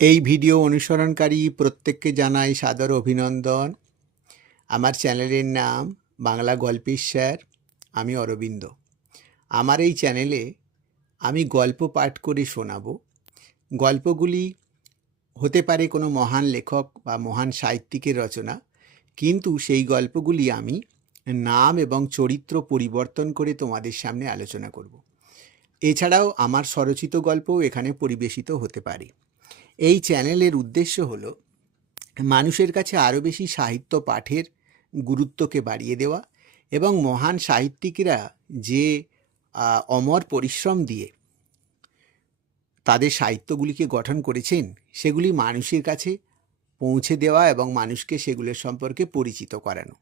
এই ভিডিও অনুসরণকারী প্রত্যেককে জানাই সাদর অভিনন্দন। আমার চ্যানেলের নাম বাংলা গল্পের স্যার, আমি অরবিন্দ। আমার এই চ্যানেলে আমি গল্প পাঠ করে শোনাবো। গল্পগুলি হতে পারে কোনো মহান লেখক বা মহান সাহিত্যিকের রচনা, কিন্তু সেই গল্পগুলি আমি নাম এবং চরিত্র পরিবর্তন করে তোমাদের সামনে আলোচনা করব। এছাড়াও আমার স্বরচিত গল্পও এখানে পরিবেশিত হতে পারে। এই চ্যানেলের উদ্দেশ্য হল মানুষের কাছে আরও বেশি সাহিত্য পাঠের গুরুত্বকে বাড়িয়ে দেওয়া এবং মহান সাহিত্যিকরা যে অমর পরিশ্রম দিয়ে তাদের সাহিত্যগুলিকে গঠন করেছেন, সেগুলি মানুষের কাছে পৌঁছে দেওয়া এবং মানুষকে সেগুলোর সম্পর্কে পরিচিত করানো।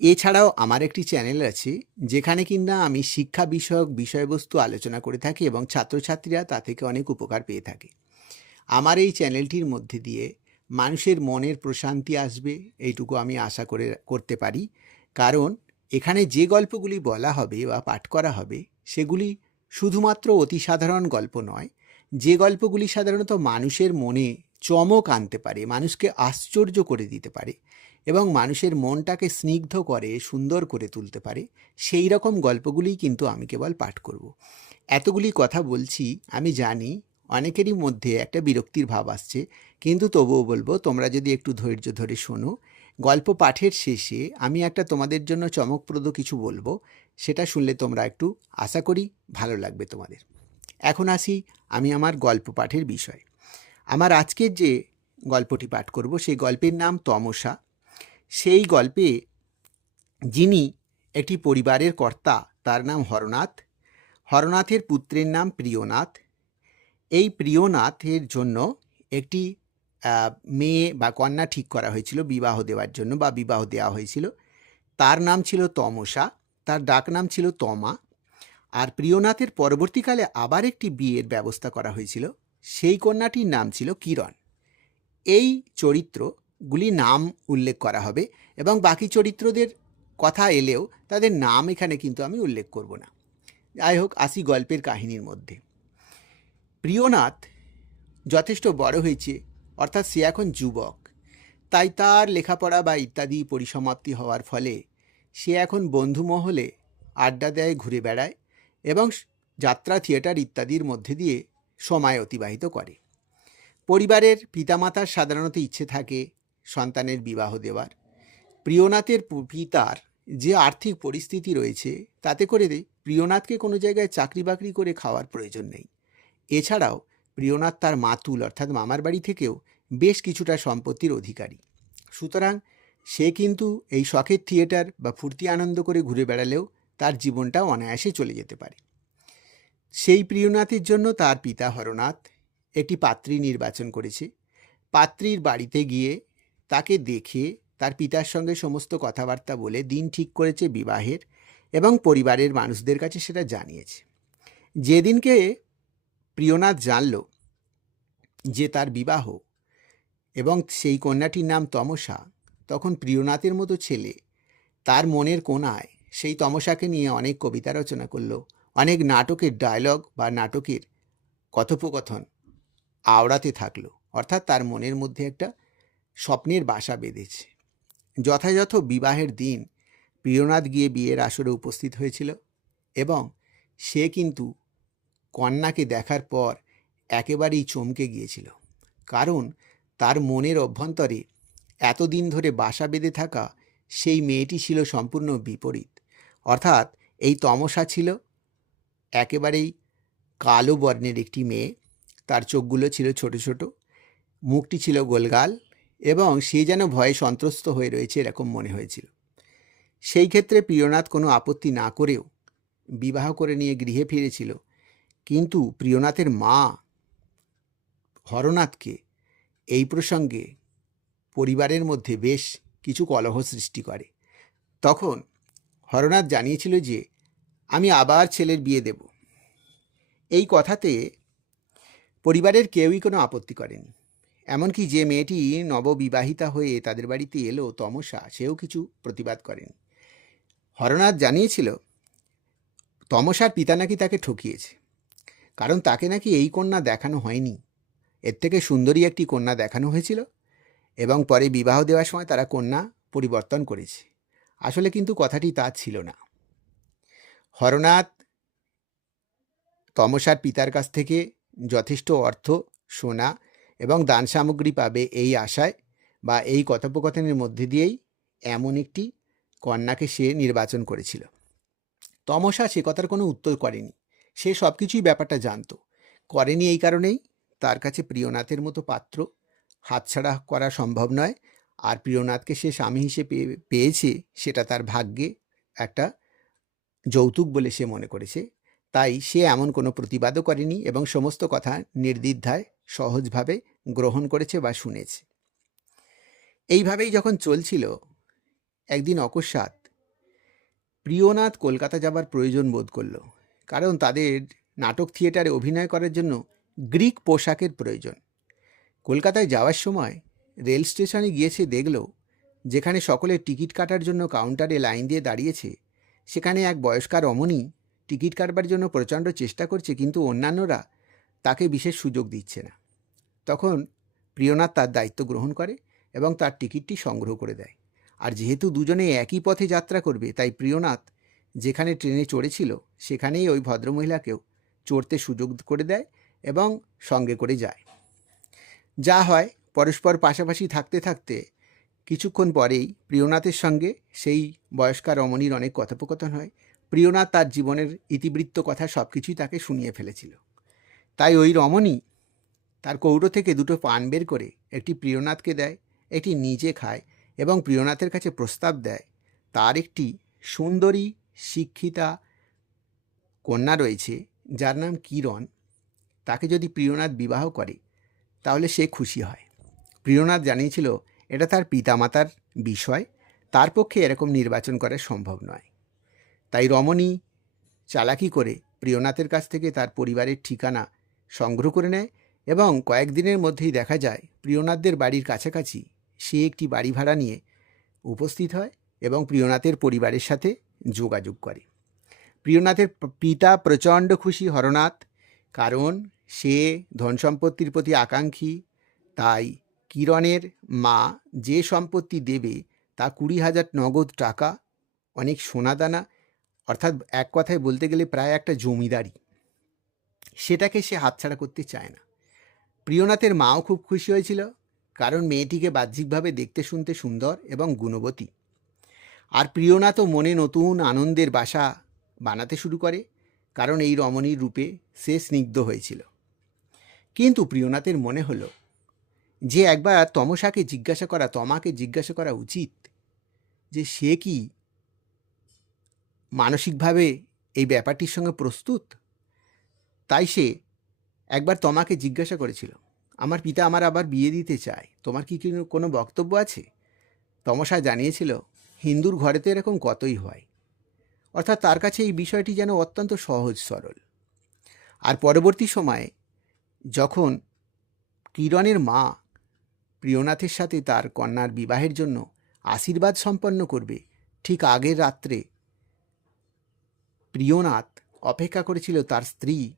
এছাড়াও আমার একটি চ্যানেল আছে, যেখানে কিনা আমি শিক্ষা বিষয়ক বিষয়বস্তু আলোচনা করে থাকি এবং ছাত্রছাত্রীরা তা থেকে অনেক উপকার পেয়ে থাকে। আমার এই চ্যানেলটির মধ্যে দিয়ে মানুষের মনের প্রশান্তি আসবে, এইটুকু আমি আশা করে করতে পারি। কারণ এখানে যে গল্পগুলি বলা হবে বা পাঠ করা হবে, সেগুলি শুধুমাত্র অতি সাধারণ গল্প নয়, যে গল্পগুলি সাধারণত মানুষের মনে চমক আনতে পারে, মানুষকে আশ্চর্য করে দিতে পারে এবং মানুষের মনটাকে স্নিগ্ধ করে, সুন্দর করে তুলতে পারে সেই রকম গল্পগুলিই কিন্তু আমি কেবল পাঠ করব। এতগুলি কথা বলছি, আমি জানি অনেকেরই মধ্যে একটা বিরক্তির ভাব আসছে। কিন্তু তবুও বলব, তোমরা যদি একটু ধৈর্য ধরে শোনো। গল্প পাঠের শেষে আমি একটা তোমাদের জন্য চমকপ্রদ কিছু বলব। সেটা শুনলে তোমরা একটু আশা করি ভালো লাগবে তোমাদের। এখন আসি আমি আমার গল্প পাঠের বিষয়। আমার আজকের যে গল্পটি পাঠ করব, সেই গল্পের নাম তমসা। সেই গল্পে যিনি একটি পরিবারের কর্তা, তার নাম হরনাথ। হরনাথের পুত্রের নাম প্রিয়নাথ। এই প্রিয়নাথের জন্য একটি মেয়ে বা কন্যা ঠিক করা হয়েছিল, বিবাহ দেওয়ার জন্য বা বিবাহ দেওয়া হয়েছিল। তার নাম ছিল তমসা, তার ডাক নাম ছিল তমা। আর প্রিয়নাথের পরবর্তীকালে আবার একটি বিয়ের ব্যবস্থা করা হয়েছিল, সেই কন্যাটির নাম ছিল কিরণ। এই চরিত্রগুলি নাম উল্লেখ করা হবে এবং বাকি চরিত্রদের কথা এলেও তাদের নাম এখানে কিন্তু আমি উল্লেখ করব না। যাই হোক, আসি গল্পের কাহিনীর মধ্যে। প্রিয়নাথ যথেষ্ট বড় হয়েছে, অর্থাৎ সে এখন যুবক। তাই তার লেখাপড়া বা ইত্যাদি পরিসমাপ্তি হওয়ার ফলে সে এখন বন্ধু মহলে আড্ডা দেয়, ঘুরে বেড়ায় এবং যাত্রা, থিয়েটার ইত্যাদির মধ্যে দিয়ে সময় অতিবাহিত করে। পরিবারের পিতামাতার সাধারণত ইচ্ছে থাকে সন্তানের বিবাহ দেওয়ার। প্রিয়নাথের পিতার যে আর্থিক পরিস্থিতি রয়েছে, তাতে করে প্রিয়নাথকে কোনো জায়গায় চাকরি বাকরি করে খাওয়ার প্রয়োজন নেই। এছাড়াও প্রিয়নাথ তার মাতুল, অর্থাৎ মামার বাড়ি থেকেও বেশ কিছুটা সম্পত্তির অধিকারী। সুতরাং সে কিন্তু এই শখের থিয়েটার বা ফুর্তি আনন্দ করে ঘুরে বেড়ালেও তার জীবনটা অনায়াসে চলে যেতে পারে। সেই প্রিয়নাথের জন্য তার পিতা হরনাথ একটি পাত্রী নির্বাচন করেছে। পাত্রীর বাড়িতে গিয়ে তাকে দেখে তার পিতার সঙ্গে সমস্ত কথাবার্তা বলে দিন ঠিক করেছে বিবাহের এবং পরিবারের মানুষদের কাছে সেটা জানিয়েছে। যেদিনকে প্রিয়নাথ জানল যে তার বিবাহ এবং সেই কন্যাটির নাম তমসা। তখন প্রিয়নাথের মতো ছেলে, তার মনের কোনায় সেই তমসাকে নিয়ে অনেক কবিতা রচনা করল, অনেক নাটকের ডায়লগ বা নাটকের কথোপকথন আওড়াতে থাকল। অর্থাৎ তার মনের মধ্যে একটা স্বপ্নের বাসা বেঁধেছে। যথাযথ বিবাহের দিন প্রিয়নাথ গিয়ে বিয়ের আসরে উপস্থিত হয়েছিল এবং সে কিন্তু কন্যাকে দেখার পর একেবারেই চমকে গিয়েছিল। কারণ তার মনের অভ্যন্তরে এতদিন ধরে বাসা বেঁধে থাকা সেই মেয়েটি ছিল সম্পূর্ণ বিপরীত। অর্থাৎ এই তমসা ছিল একেবারেই কালো বর্ণের একটি মেয়ে। তার চোখগুলো ছিল ছোট ছোট, মুখটি ছিল গোলগাল এবং সে যেন ভয়ে সন্ত্রস্ত হয়ে রয়েছে এরকম মনে হয়েছিল। সেই ক্ষেত্রে প্রিয়নাথ কোনো আপত্তি না করেও বিবাহ করে নিয়ে গৃহে ফিরেছিল কিন্তু প্রিয়নাথের মা হরনাথকে এই প্রসঙ্গে পরিবারের মধ্যে বেশ কিছু কলহ সৃষ্টি করে। তখন হরনাথ জানিয়েছিল যে, আমি আবার ছেলের বিয়ে দেব। এই কথাতে পরিবারের কেউই কোনো আপত্তি করেনি। এমনকি যে মেয়েটি নববিবাহিতা হয়ে তাদের বাড়িতে এলো, তমসা, সেও কিছু প্রতিবাদ করেনি। হরনাথ জানিয়েছিল, তমসার পিতা নাকি তাকে ঠকিয়েছে? কারণ তাকে নাকি এই কন্যা দেখানো হয়নি। এর থেকে সুন্দরী একটি কন্যা দেখানো হয়েছিল এবং পরে বিবাহ দেওয়ার সময় তারা কন্যা পরিবর্তন করেছে। আসলে কিন্তু কথাটি তা ছিল না। হরনাথ তমসার পিতার কাছ থেকে যথেষ্ট অর্থ, সোনা এবং দান সামগ্রী পাবে এই আশায় বা এই কথোপকথনের মধ্যে দিয়েই এমন একটি কন্যাকে সে নির্বাচন করেছিল। তমসা সে কথার কোনো উত্তর করেনি। সে সব কিছুই ব্যাপারটা জানতো। করেনি এই কারণেই তার কাছে প্রিয়নাথের মতো পাত্র। হাতছাড়া করা সম্ভব নয়। আর প্রিয়নাথকে সে স্বামী হিসেবে পেয়েছে সেটা তার ভাগ্যে একটা যৌতুক বলে সে মনে করেছে। তাই সে এমন কোনো প্রতিবাদও করেনি এবং সমস্ত কথা নির্দ্বিধায়, সহজভাবে গ্রহণ করেছে বা শুনেছে। এইভাবেই যখন চলছিল, একদিন অকস্মাৎ প্রিয়নাথ কলকাতা যাবার প্রয়োজন বোধ করল। কারণ তাদের নাটক থিয়েটারে অভিনয় করার জন্য গ্রিক পোশাকের প্রয়োজন। কলকাতায় যাওয়ার সময় রেল স্টেশনে গিয়েছে দেখল যেখানে সকলে টিকিট কাটার জন্য কাউন্টারে লাইন দিয়ে দাঁড়িয়েছে, সেখানে এক বয়স্কার অমনি টিকিট কাটবার জন্য প্রচণ্ড চেষ্টা করছে কিন্তু অন্যান্যরা তাকে বিশেষ সুযোগ দিচ্ছে না। তখন প্রিয়নাথ তার দায়িত্ব গ্রহণ করে এবং তার টিকিটটি সংগ্রহ করে দেয়। আর যেহেতু দুজনে একই পথে যাত্রা করবে, তাই প্রিয়নাথ যেখানে ট্রেনে চড়েছিল, সেখানেই ওই ভদ্রমহিলাকেও চড়তে সুযোগ করে দেয় এবং সঙ্গে করে যায়। যা হয়, পরস্পর পাশাপাশি থাকতে থাকতে কিছুক্ষণ পরেই প্রিয়নাথের সঙ্গে সেই বয়স্কার রমণীর অনেক কথোপকথন হয়। প্রিয়নাথ তার জীবনের ইতিবৃত্ত কথা সব কিছুই তাকে শুনিয়ে ফেলেছিল। তাই ওই রমণী তার কৌটো থেকে দুটো পান বের করে একটি প্রিয়নাথকে দেয়, একটি নিজে খায় এবং প্রিয়নাথের কাছে প্রস্তাব দেয়, তার একটি সুন্দরী শিক্ষিতা কন্যা রয়েছে, যার নাম কিরণ। তাকে যদি প্রিয়নাথ বিবাহ করে, তাহলে সে খুশি হয়। প্রিয়নাথ জানিয়েছিল, এটা তার পিতামাতার বিষয়, তার পক্ষে এরকম নির্বাচন করা সম্ভব নয়। তাই রমণী চালাকি করে প্রিয়নাথের কাছ থেকে তার পরিবারের ঠিকানা সংগ্রহ করে নেয় এবং কয়েকদিনের মধ্যেই দেখা যায়, প্রিয়নাথদের বাড়ির কাছাকাছি সে একটি বাড়ি ভাড়া নিয়ে উপস্থিত হয় এবং প্রিয়নাথের পরিবারের সাথে যোগাযোগ করে। প্রিয়নাথের পিতা প্রচণ্ড খুশি হরনাথ, কারণ সে ধন সম্পত্তির প্রতি আকাঙ্ক্ষী। তাই কিরণের মা যে সম্পত্তি দেবে তা কুড়ি হাজার নগদ টাকা, অনেক সোনাদানা, অর্থাৎ এক কথায় বলতে গেলে প্রায় একটা জমিদারি। সেটাকে সে হাতছাড়া করতে চায় না। প্রিয়নাথের মাও খুব খুশি হয়েছিল, কারণ মেয়েটিকে বাহ্যিকভাবে দেখতে শুনতে সুন্দর এবং গুণবতী। আর প্রিয়নাথও মনে নতুন আনন্দের বাসা বানাতে শুরু করে, কারণ এই রমণীর রূপে সে স্নিগ্ধ হয়েছিল। কিন্তু প্রিয়নাথের মনে হলো, যে একবার তমসাকে জিজ্ঞাসা করা, তমাকে জিজ্ঞাসা করা উচিত যে সে কি মানসিকভাবে এই ব্যাপারটির সঙ্গে প্রস্তুত? তাই সে একবার তমাকে জিজ্ঞাসা করেছিল, আমার পিতা আমার আবার বিয়ে দিতে চায়, তোমার কি কোনো বক্তব্য আছে? তমসা জানিয়েছিল হিন্দুর ঘরেতে এরকম কতই হয়? অর্থাৎ তার কাছে এই বিষয়টি যেন অত্যন্ত সহজ সরল। আর পরবর্তী সময়ে যখন কিরণের মা প্রিয়নাথের সাথে তার কন্যার বিবাহের জন্য আশীর্বাদ সম্পন্ন করবে, ঠিক আগের রাত্রে প্রিয়নাথ অপেক্ষা করেছিল তার স্ত্রী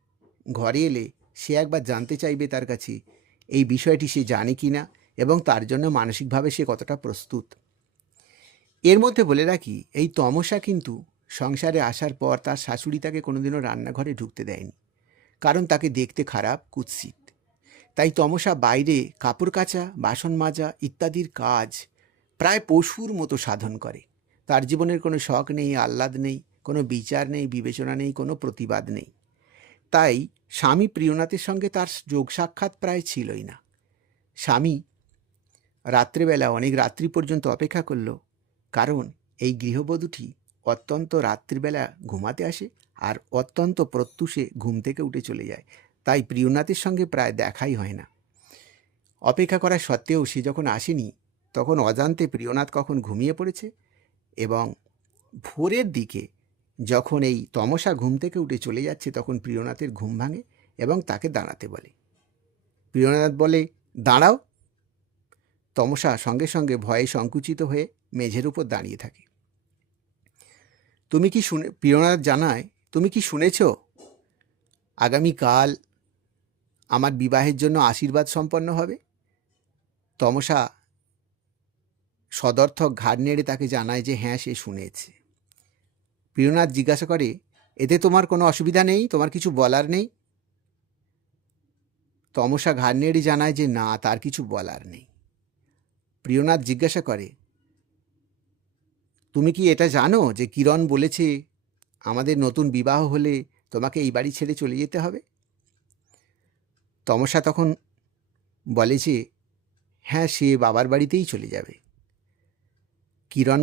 ঘরে এলে সে একবার জানতে চাইবে তার কাছে এই বিষয়টি সে জানে কি না এবং তার জন্য মানসিকভাবে সে কতটা প্রস্তুত। এর মধ্যে বলে রাখি, এই তমসা কিন্তু সংসারে আসার পর তার শাশুড়ি তাকে কোনোদিনও রান্নাঘরে ঢুকতে দেয়নি। কারণ তাকে দেখতে খারাপ, কুৎসিত। তাই তমসা বাইরে কাপড় কাচা, বাসন মাজা ইত্যাদির কাজ প্রায় পশুর মতো সাধন করে। তার জীবনের কোনো শখ নেই, আহ্লাদ নেই, কোনো বিচার নেই, বিবেচনা নেই, কোনো প্রতিবাদ নেই। তাই স্বামী প্রিয়নাথের সঙ্গে তার যোগ সাক্ষাৎ প্রায় ছিলই না। স্বামী রাত্রেবেলা অনেক রাত্রি পর্যন্ত অপেক্ষা করল কারণ এই গৃহবধূটি অত্যন্ত রাত্রিবেলা ঘুমাতে আসে আর অত্যন্ত প্রত্যুষে ঘুম থেকে উঠে চলে যায়। তাই প্রিয়নাথের সঙ্গে প্রায় দেখাই হয় না। অপেক্ষা করা সত্ত্বেও সে যখন আসেনি, তখন অজান্তে প্রিয়নাথ কখন ঘুমিয়ে পড়েছে এবং ভোরের দিকে যখন এই তমসা ঘুম থেকে উঠে চলে যাচ্ছে, তখন প্রিয়নাথের ঘুম ভাঙে এবং তাকে দাঁড়াতে বলে। প্রিয়নাথ বলে, দাঁড়াও। তমসা সঙ্গে সঙ্গে ভয়ে সংকুচিত হয়ে মেঝের উপর দাঁড়িয়ে থাকে। তুমি কি শুনে প্রিয়নাথ জানায়, তুমি কি শুনেছ? আগামীকাল আমার বিবাহের জন্য আশীর্বাদ সম্পন্ন হবে? তমসা সদর্থক ঘাড় নেড়ে তাকে জানায় যে হ্যাঁ সে শুনেছে। প্রিয়নাথ জিজ্ঞাসা করে, এতে তোমার কোনো অসুবিধা নেই? তোমার কিছু বলার নেই? তমসা ঘাড় নেড়ে জানায় যে, না, তার কিছু বলার নেই। প্রিয়নাথ জিজ্ঞাসা করে তুমি কি এটা জানো যে কিরণ বলেছে, আমাদের নতুন বিবাহ হলে তোমাকে এই বাড়ি ছেড়ে চলে যেতে হবে তমসা তখন বলে যে হ্যাঁ সে বাবার বাড়িতেই চলে যাবে কিরণ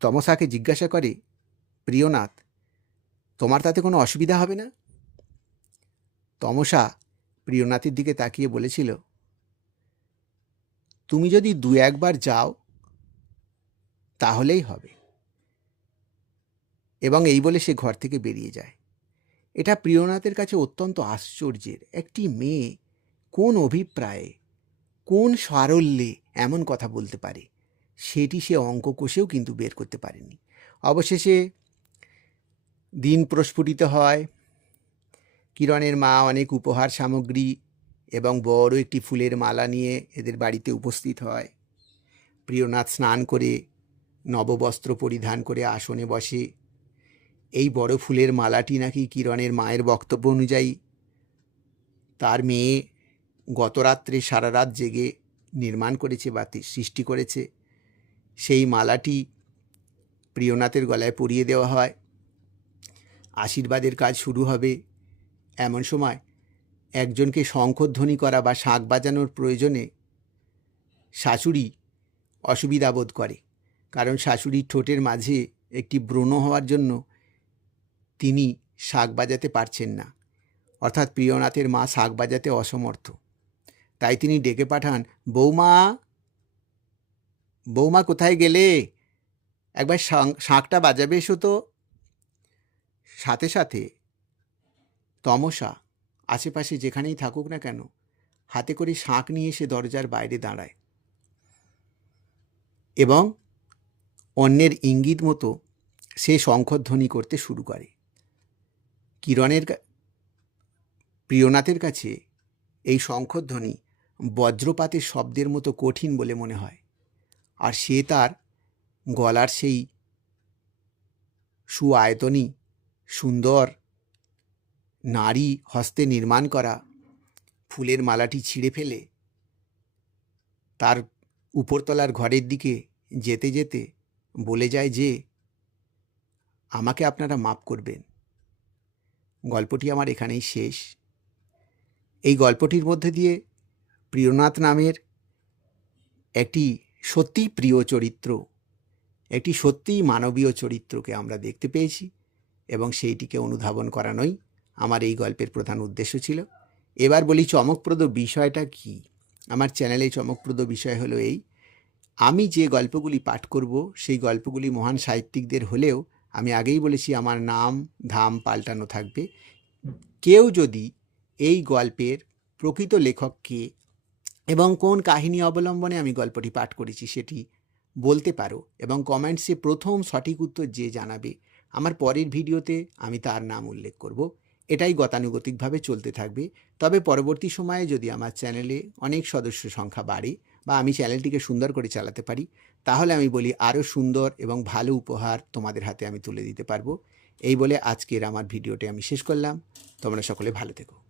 তমসাকে জিজ্ঞাসা করে, প্রিয়নাথ, তোমার তাতে কোনো অসুবিধা হবে না? তমসা প্রিয়নাথের দিকে তাকিয়ে বলেছিল, তুমি যদি দু একবার যাও তাহলেই হবে। এবং এই বলে সে ঘর থেকে বেরিয়ে যায়। এটা প্রিয়নাথের কাছে অত্যন্ত আশ্চর্যের। একটি মেয়ে কোন অভিপ্রায়ে, কোন সারল্যে এমন কথা বলতে পারে? সেটি সে অঙ্ক কষেও কিন্তু বের করতে পারেনি। অবশেষে দিন প্রস্ফুটিত হয়। কিরণের মা অনেক উপহার সামগ্রী এবং বড় একটি ফুলের মালা নিয়ে এদের বাড়িতে উপস্থিত হয়। প্রিয়নাথ স্নান করে নববস্ত্র পরিধান করে আসনে বসে। এই বড় ফুলের মালাটি নাকি কিরণের মায়ের বক্তব্য অনুযায়ী তার মেয়ে গত রাত্রে সারা রাত জেগে নির্মাণ করেছে বা সৃষ্টি করেছে। সেই মালাটি প্রিয়নাথের গলায় পরিয়ে দেওয়া হয়। আশীর্বাদের কাজ শুরু হবে এমন সময় একজনকে শঙ্খধ্বনি করা বা শাঁখ বাজানোর প্রয়োজনে শাশুড়ি অসুবিধা বোধ করে। কারণ শাশুড়ির ঠোঁটের মাঝে একটি ব্রণ হওয়ার জন্য তিনি শাঁখ বাজাতে পারছেন না। অর্থাৎ প্রিয়নাথের মা শাঁখ বাজাতে অসমর্থ। তাই তিনি ডেকে পাঠান, বৌমা বৌমা কোথায় গেলে? একবার শাঁখ- শাঁখটা বাজাবে এসো তো। সাথে সাথে তমসা আশেপাশে যেখানেই থাকুক না কেন, হাতে করে শাঁখ নিয়ে এসে দরজার বাইরে দাঁড়ায়। এবং অন্যের ইঙ্গিত মতো সে শঙ্খধ্বনি করতে শুরু করে। কিরণের প্রিয়নাথের কাছে এই শঙ্খধ্বনি বজ্রপাতের শব্দের মতো কঠিন বলে মনে হয়। আর সে তার গলার সেই সুআয়তনী, সুন্দর নারী হস্তে নির্মাণ করা ফুলের মালাটি ছিঁড়ে ফেলে। তার উপরতলার ঘরের দিকে যেতে যেতে বলে যায় যে, আমাকে আপনারা মাপ করবেন। গল্পটি আমার এখানেই শেষ। এই গল্পটির মধ্যে দিয়ে প্রিয়নাথ নামের একটি সত্যি প্রিয় চরিত্র, একটি সত্যিই মানবীয় চরিত্রকে আমরা দেখতে পেয়েছি এবং সেইটিকে অনুধাবন করানোই আমার এই গল্পের প্রধান উদ্দেশ্য ছিল। এবার বলি চমকপ্রদ বিষয়টা কি? আমার চ্যানেলে চমকপ্রদ বিষয় হলো এই আমি যে গল্পগুলি পাঠ করব, সেই গল্পগুলি মহান সাহিত্যিকদের হলেও আমি আগেই বলেছি আমার নাম, ধাম পাল্টানো থাকবে। কেউ যদি এই গল্পের প্রকৃত লেখককে এবং কোন কাহিনী অবলম্বনে আমি গল্পটি পাঠ করেছি সেটি বলতে পারো এবং কমেন্টসে প্রথম সঠিক উত্তর যে জানাবে, আমার পরের ভিডিওতে আমি তার নাম উল্লেখ করব। এটাই গতানুগতিকভাবে চলতে থাকবে। তবে পরবর্তী সময়ে যদি আমার চ্যানেলে অনেক সদস্য সংখ্যা বাড়ে বা আমি চ্যানেলটিকে সুন্দর করে চালাতে পারি, তাহলে আমি বলি আরও সুন্দর এবং ভালো উপহার তোমাদের হাতে আমি তুলে দিতে পারব। এই বলে আজকের আমার ভিডিওটি আমি শেষ করলাম। তোমরা সকলে ভালো থেকো।